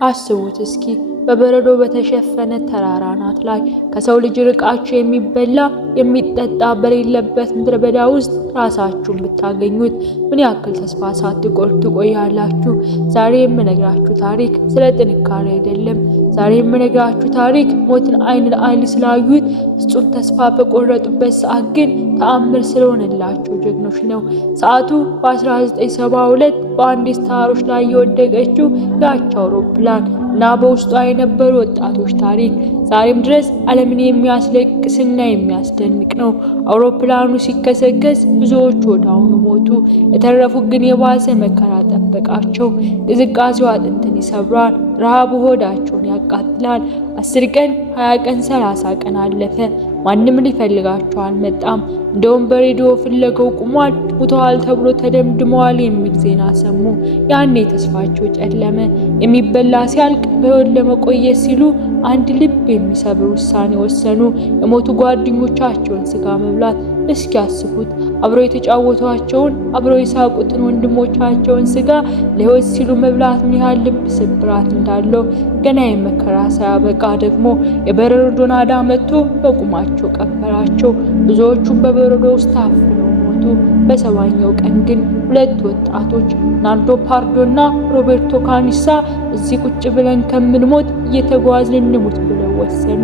አስቡት እስኪ በበረዶ በተሸፈነ ተራራ አናት ላይ ከሰው ልጅ ርቃችሁ የሚበላ የሚጠጣ በሌለበት ምድረ በዳ ውስጥ ራሳችሁን ብታገኙት ምን ያክል ተስፋ ሳትቆርጡ ትቆያላችሁ? ዛሬ የምነግራችሁ ታሪክ ስለ ጥንካሬ አይደለም። ዛሬ የምነግራችሁ ታሪክ ሞትን ዓይን ለዓይን ስላዩት ፍጹም ተስፋ በቆረጡበት ሰዓት ግን ተአምር ስለሆነላቸው ጀግኖች ነው። ሰዓቱ በ1972 በአንዲስ ተራሮች ላይ የወደቀችው ያች አውሮፕላን እና በውስጧ የነበሩ ወጣቶች ታሪክ ዛሬም ድረስ ዓለምን የሚያስለቅስና የሚያስደንቅ ነው። አውሮፕላኑ ሲከሰከስ ብዙዎች ወዲያውኑ ሞቱ። የተረፉት ግን የባሰ መከራ ጠበቃቸው። ቅዝቃዜው አጥንትን ይሰብራል፣ ረሃቡ ሆዳቸውን ያቃጥላል። 10 ቀን፣ 20 ቀን፣ 30 ቀን አለፈ። ማንም ሊፈልጋቸው አልመጣም። እንደውም በሬዲዮ ፍለጋው ቁሟል፣ ሙተዋል ተብሎ ተደምድመዋል የሚል ዜና ሰሙ። ያኔ ተስፋቸው ጨለመ። የሚበላ ሲያልቅ በሕይወት ለመቆየት ሲሉ አንድ ልብ የሚሰብር ውሳኔ ወሰኑ። የሞቱ ጓደኞቻቸውን ስጋ መብላት። እስኪ ያስቡት፣ አብረው የተጫወቷቸውን አብረው የሳቁትን ወንድሞቻቸውን ስጋ ለሕይወት ሲሉ መብላት ምን ያህል ልብ ስብራት እንዳለው። ገና የመከራ ሳያበቃ ደግሞ የበረዶ ናዳ መጥቶ በቁማቸው ቀበራቸው። ብዙዎቹም በበረዶ ውስጥ ታፍነው ሞቱ። በሰባኛው ቀን ግን 2 ወጣቶች ናርዶ ፓርዶና ሮቤርቶ ካኒሳ እዚህ ቁጭ ብለን ከምንሞት እየተጓዝን እንሙት ብለው ወሰኑ።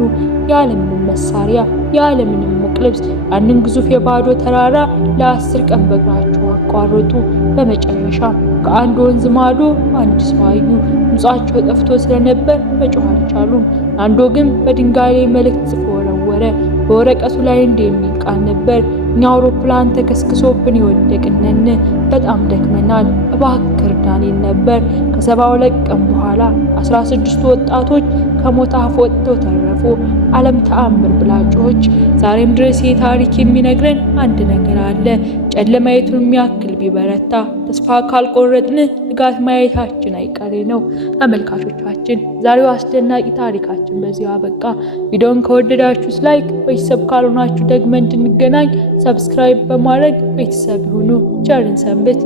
ያለምንም መሳሪያ ያለምንም ልብስ ያንን ግዙፍ የባዶ ተራራ ለ10 ቀን በእግራቸው አቋረጡ። በመጨረሻም ከአንድ ወንዝ ማዶ አንድ ሰው አዩ። ድምጻቸው ጠፍቶ ስለነበር መጮህ አልቻሉም። አንዱ ግን በድንጋይ ላይ መልእክት ጽፎ ወረወረ። በወረቀቱ ላይ እንዲህ የሚል ቃል ነበር: እኛ አውሮፕላን ተከስክሶብን የወደቅነን፣ በጣም ደክመናል፣ እባክህ እርዳን ነበር። ከ72 ቀን በኋላ 16 ወጣቶች ከሞት አፍ ወጥተው ተረፉ። ዓለም ተአምር ብላጮች። ዛሬም ድረስ ይህ ታሪክ የሚነግረን አንድ ነገር አለ። ጨለማይቱን የሚያክል ቢበረታ ተስፋ ካልቆረጥን ንጋት ማየታችን አይቀሬ ነው። ተመልካቾቻችን፣ ዛሬው አስደናቂ ታሪካችን በዚህ አበቃ። ቪዲዮውን ከወደዳችሁት ላይክ፣ ቤተሰብ ካልሆናችሁ ደግመን እንድንገናኝ ሰብስክራይብ በማድረግ ቤተሰብ ይሁኑ። ቸርን ሰንብት።